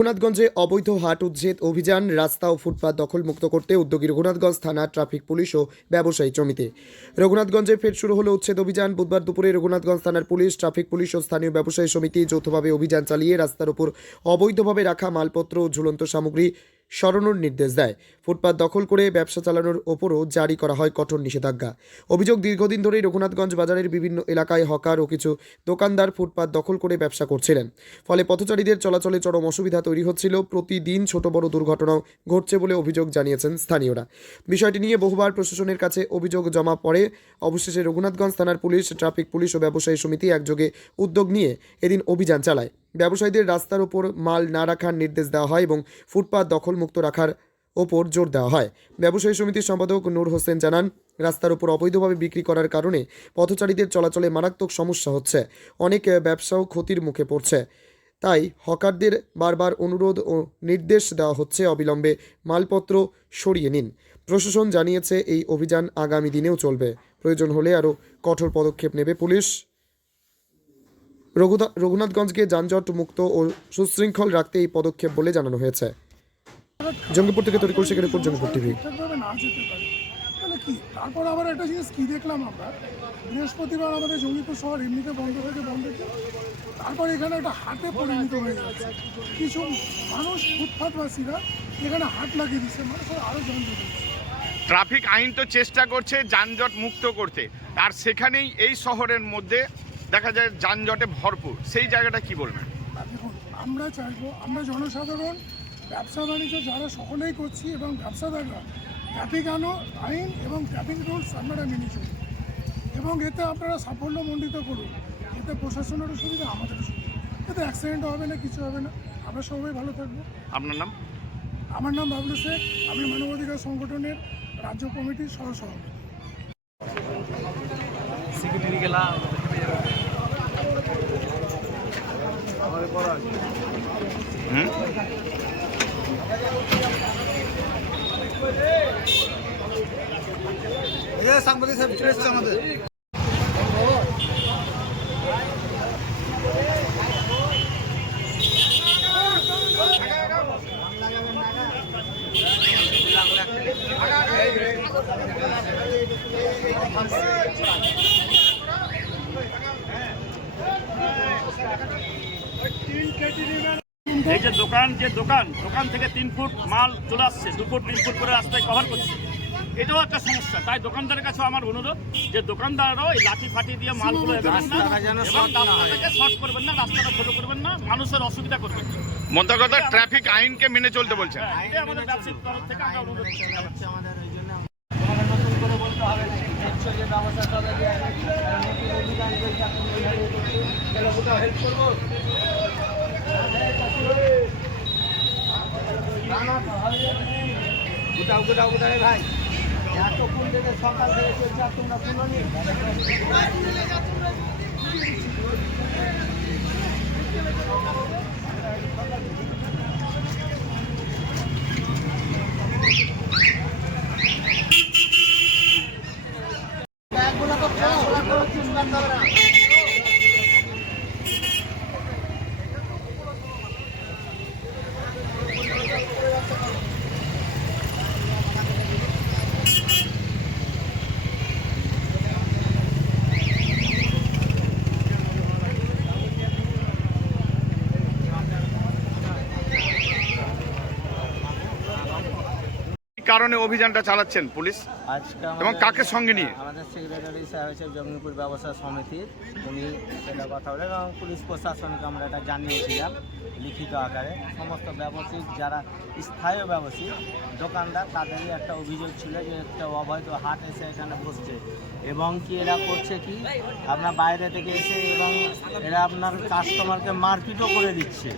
রঘুনাথগঞ্জে অবৈধ হাট উচ্ছেদ অভিযান, রাস্তা ও ফুটপাত দখলমুক্ত করতে উদ্যোগী রঘুনাথগঞ্জ থানা, ট্রাফিক পুলিশ ও ব্যবসায়ী সমিতি। রঘুনাথগঞ্জে ফের শুরু হলো উচ্ছেদ অভিযান। বুধবার দুপুরে রঘুনাথগঞ্জ থানার পুলিশ, ট্রাফিক পুলিশ ও স্থানীয় ব্যবসায়ী সমিতি যৌথভাবে অভিযান চালিয়ে রাস্তার উপর অবৈধভাবে রাখা মালপত্র ও ঝুলন্ত সামগ্রী সরানোর নির্দেশ দেয়। ফুটপাত দখল করে ব্যবসা চালানোর ওপরও জারি করা হয় কঠোর নিষেধাজ্ঞা। অভিযোগ, দীর্ঘদিন ধরেই রঘুনাথগঞ্জ বাজারের বিভিন্ন এলাকায় হকার ও কিছু দোকানদার ফুটপাত দখল করে ব্যবসা করছিলেন। ফলে পথচারীদের চলাচলে চরম অসুবিধা তৈরি হচ্ছিল। প্রতিদিন ছোট বড় দুর্ঘটনাও ঘটছে বলে অভিযোগ জানিয়েছেন স্থানীয়রা। বিষয়টি নিয়ে বহুবার প্রশাসনের কাছে অভিযোগ জমা পড়ে। অবশেষে রঘুনাথগঞ্জ থানার পুলিশ, ট্রাফিক পুলিশ ও ব্যবসায়ী সমিতি একযোগে উদ্যোগ নিয়ে এদিন অভিযান চালায়। ব্যবসায়ীদের রাস্তার ওপর মাল না রাখার নির্দেশ দেওয়া হয় এবং ফুটপাত দখলমুক্ত রাখার ওপর জোর দেওয়া হয়। ব্যবসায়ী সমিতির সম্পাদক নূর হোসেন জানান, রাস্তার উপর অবৈধভাবে বিক্রি করার কারণে পথচারীদের চলাচলে মারাত্মক সমস্যা হচ্ছে, অনেক ব্যবসাও ক্ষতির মুখে পড়ছে। তাই হকারদের বারবার অনুরোধ ও নির্দেশ দেওয়া হচ্ছে অবিলম্বে মালপত্র সরিয়ে নিন। প্রশাসন জানিয়েছে এই অভিযান আগামী দিনেও চলবে, প্রয়োজন হলে আরও কঠোর পদক্ষেপ নেবে পুলিশ। রঘুনাথগঞ্জকে যানজট মুক্ত ও সুশৃঙ্খল রাখতে এই পদক্ষেপ বলে জানানো হয়েছে। জঙ্গিপুর থেকে তরিকুল শেখের উপর, জঙ্গিপুর টিভি। তারপর আবার একটা জিনিস কি দেখলাম আমরা, বৃহস্পতিবার আমাদের জঙ্গিপুর শহর এমনিতে বন্ধ থেকে তারপর এখানে একটা হাটে পরিণত হয়ে যাচ্ছে। কিছু মানুষ ফুটপাতবাসীরা এখানে হাট লাগিয়ে দিচ্ছে, মানুষের আরও যানজট হচ্ছে। ট্রাফিক আইন তো চেষ্টা করছে যানজট মুক্ত করতে, আর সেখানেই এই শহরের মধ্যে দেখা যায় যানজটে ভরপুর। সেই জায়গাটা কি বলবেন? দেখুন, আমরা চাইবো আমরা জনসাধারণ, ব্যবসা বাণিজ্য যারা সকলেই করছি এবং ব্যবসাদাররা ট্রাফিক আইন এবং ট্রাফিক রুলস আপনারা মেনে চলুন এবং এতে আপনারা সাফল্যমণ্ডিত করুন। এতে প্রশাসনেরও সুবিধা, আমাদেরও সুবিধা। এতে অ্যাক্সিডেন্ট হবে না, কিছু হবে না, আমরা সবাই ভালো থাকবো। আপনার নাম? আমার নাম বাবলু শেখ, আমি মানবাধিকার সংগঠনের রাজ্য কমিটির সহসভাপতি। সাংবাদিক সাহেব চলে এসেছে আমাদের। এই যে দোকান দোকান থেকে 3 ফুট মাল চলে আসছে, 2 ফুট 3 ফুট করে রাস্তায় কভার করছে, এটাও একটা সমস্যা। তাই দোকানদারের কাছে আমার অনুরোধ যে দোকানদারও এই লাঠি ফাটি দিয়ে মালগুলো এগোবেন না, রাস্তাটাকে শর্ট করবেন না, রাস্তাটা ছোট করবেন না, মানুষের অসুবিধা করবেন না। মোদ্দা কথা, ট্রাফিক আইনকে মেনে চলতে বলছেন। এটাই আমাদের ব্যবসায়িক তরফ থেকে আমরা অনুরোধ করছি। আমাদের ওই জন্য নতুন করে বলতে হবে না, যে ব্যবস্থা হেল্প করবো। গোটাও ভাই, এতক্ষণ থেকে সকাল থেকে চলছে, আর তোমরা কোনো নেই। ব্যাগগুলো তো পড়াশোনা করে চিন্তা করে না। কারণে অভিযানটা চালাচ্ছেন পুলিশ আজকে এবং কাকে সঙ্গে নিয়ে? আমাদের সেক্রেটারি সাহেব হচ্ছে জঙ্গিপুর ব্যবসা সমিতির, উনি সেটা কথা বলে এবং পুলিশ প্রশাসনকে আমরা এটা জানিয়েছিলাম লিখিত আকারে। সমস্ত ব্যবসায়িক যারা স্থায়ী ব্যবসায়ী দোকানদার, তাদেরই একটা অভিযোগ ছিল যে একটা অবৈধ হাট এসে এখানে বসছে এবং কি এরা করছে কি আপনার বাইরে থেকে এসে এবং এরা আপনার কাস্টমারকে মারপিটও করে দিচ্ছে।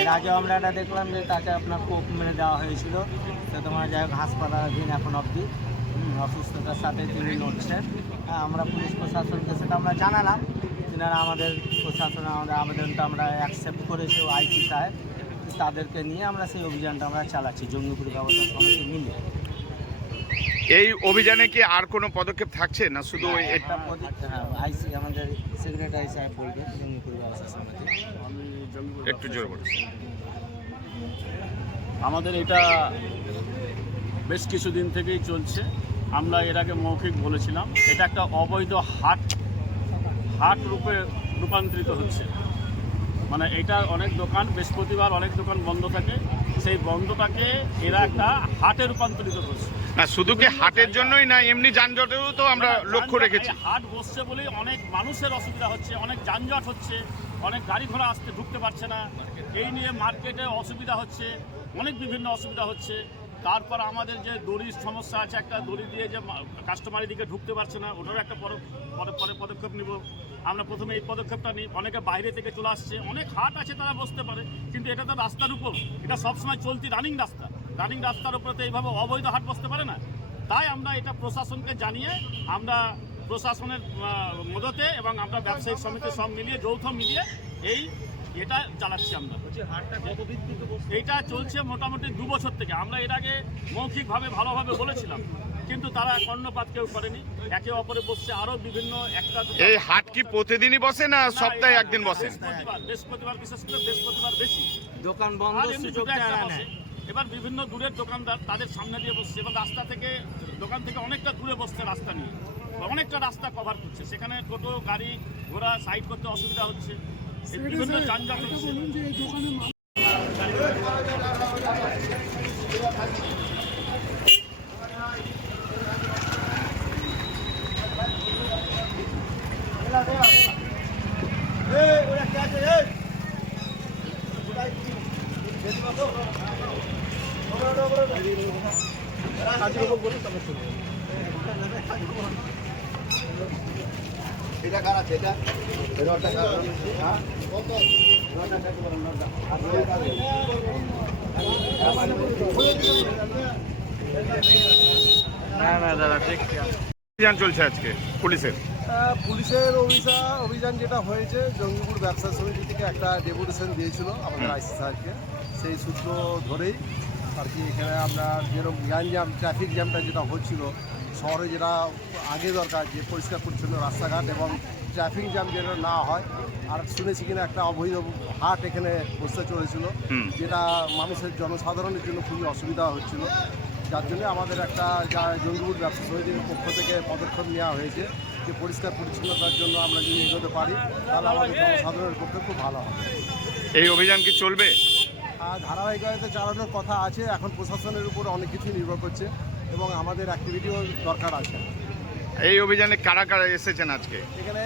এর আগে আমরা এটা দেখলাম যে তাকে আপনার কোপ মেরে দেওয়া হয়েছিল, তো তোমার যাই হোক হাসপাতালাধীন এখন অবধি, অসুস্থতার সাথে তিনি লড়ছেন। আমরা পুলিশ প্রশাসনকে সেটা আমরা জানালাম, তিনারা আমাদের প্রশাসন আমাদের আবেদনটা আমরা অ্যাকসেপ্ট করেছে, আইসি সাহেব, তাদেরকে নিয়ে আমরা সেই অভিযানটা আমরা চালাচ্ছি জঙ্গিপুর ব্যবস্থা সমিতি মিলে। এই অভিযানে কি আর কোনো পদক্ষেপ থাকছে না শুধু একটা আইসি আমাদের সেক্রেটারি সাহেব বলবেন জঙ্গিপুর ব্যবস্থা সমিতি। একটু জোর বলুন। আমাদের এটা বেশ কিছুদিন থেকেই চলছে। আমরা এর আগে মৌখিক বলেছিলাম, এটা একটা অবৈধ হাট রূপে রূপান্তরিত হচ্ছে। মানে এটা অনেক দোকান, বৃহস্পতিবার অনেক দোকান বন্ধ থাকে, সেই বন্ধটাকে এরা একটা হাটে রূপান্তরিত করছে। না শুধু কি হাটের জন্যই না, এমনি যানজটেও তো আমরা লক্ষ্য রেখেছি। হাট বসছে বলেই অনেক মানুষের অসুবিধা হচ্ছে, অনেক যানজট হচ্ছে, অনেক গাড়ি ঘোড়া ঢুকতে পারছে না, এই নিয়ে মার্কেটে অসুবিধা হচ্ছে, অনেক বিভিন্ন অসুবিধা হচ্ছে। তারপর আমাদের যে দড়ির সমস্যা আছে, একটা দড়ি দিয়ে যে কাস্টমারের দিকে ঢুকতে পারছে না, ওটারও একটা পরে পদক্ষেপ নিব। আমরা প্রথমে এই পদক্ষেপটা নিই। অনেকে বাইরে থেকে চলে আসছে, অনেক হাট আছে তারা বসতে পারে, কিন্তু এটা তো রাস্তার উপর, এটা সবসময় চলতি রানিং রাস্তার উপরে তো এইভাবে অবৈধ হাট বসতে পারে না। তাই আমরা এটা প্রশাসনকে জানিয়ে, আমরা প্রশাসনের মদতে এবং আমরা ব্যবসায়িক সমিতি সব মিলিয়ে যৌথ মিলিয়ে এটা চালাচ্ছি আমরা। এইটা চলছে মোটামুটি 2 বছর থেকে। আমরা এর আগে মৌখিকভাবে ভালোভাবে বলেছিলাম, কিন্তু তারা কর্ণপাত কেউ করেনি, একে অপরে বসছে। আরো বিভিন্ন এই হাট কি প্রতিদিনই বসে না সপ্তাহে একদিন বসে? বৃহস্পতিবার, বিশেষ করে বৃহস্পতিবার বেশি দোকান বন্ধ, আর এমনি দুটো একটা বসে। এবার বিভিন্ন দূরের দোকানদার তাদের সামনে দিয়ে বসছে এবং রাস্তা থেকে, দোকান থেকে অনেকটা দূরে বসছে, রাস্তা নিয়ে অনেকটা রাস্তা কভার করছে। সেখানে টোটো গাড়ি ঘোড়া সাইড করতে অসুবিধা হচ্ছে, বিভিন্ন যানজট হচ্ছে। বলুন যে এই দোকানে এটা কার আছে? এটা রডটা কার? হ্যাঁ কত? রডটা কত বড় রডটা? না দাদা দেখছি। অভিযান চলছে আজকে পুলিশের। পুলিশের অভিযান যেটা হয়েছে, জঙ্গিপুর ব্যবসা সমিতি থেকে একটা ডেপুটেশন দিয়েছিল আমাদের আইসি স্যারকে, সেই সূত্র ধরেই আর কি এখানে আমরা যেরকম গ্যাঞ্জাম ট্রাফিক জ্যামটা যেটা হচ্ছিল শহরে, যেটা আগে দরকার যে পরিষ্কার পরিচ্ছন্ন রাস্তাঘাট এবং ট্রাফিক জ্যাম যেটা না হয়। আর শুনেছি কিনা একটা অবৈধ হাট এখানে বসতে চলেছিল, যেটা মানুষের জনসাধারণের জন্য খুবই অসুবিধা হচ্ছিল। যার জন্য আমাদের একটা জঙ্গিপুর ব্যবসা সমিতির পক্ষ থেকে পদক্ষেপ নেওয়া হয়েছে যে পরিষ্কার পরিচ্ছন্নতার জন্য আমরা যদি এগোতে পারি তাহলে আমাদের জনসাধারণের পক্ষে খুব ভালো হবে। এই অভিযান কি চলবে? আর ধারাবাহিকভাবে চালানোর কথা আছে। এখন প্রশাসনের উপর অনেক কিছুই নির্ভর করছে এবং আমাদের অ্যাক্টিভিটিও দরকার আছে। এই অভিযানে কারা কারা এসেছেন আজকে? এখানে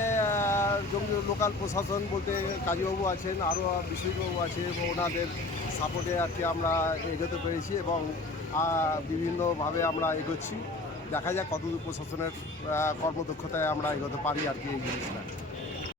লোকাল প্রশাসন বলতে কাজীবাবু আছেন, আরও বিশ্বজিৎবাবু আছে, এবং ওনাদের সাপোর্টে আর কি আমরা এগোতে পেরেছি এবং বিভিন্নভাবে আমরা এগোচ্ছি। দেখা যাক কতদূর প্রশাসনের কর্মদক্ষতায় আমরা এগোতে পারি আর কি এই জিনিসটা।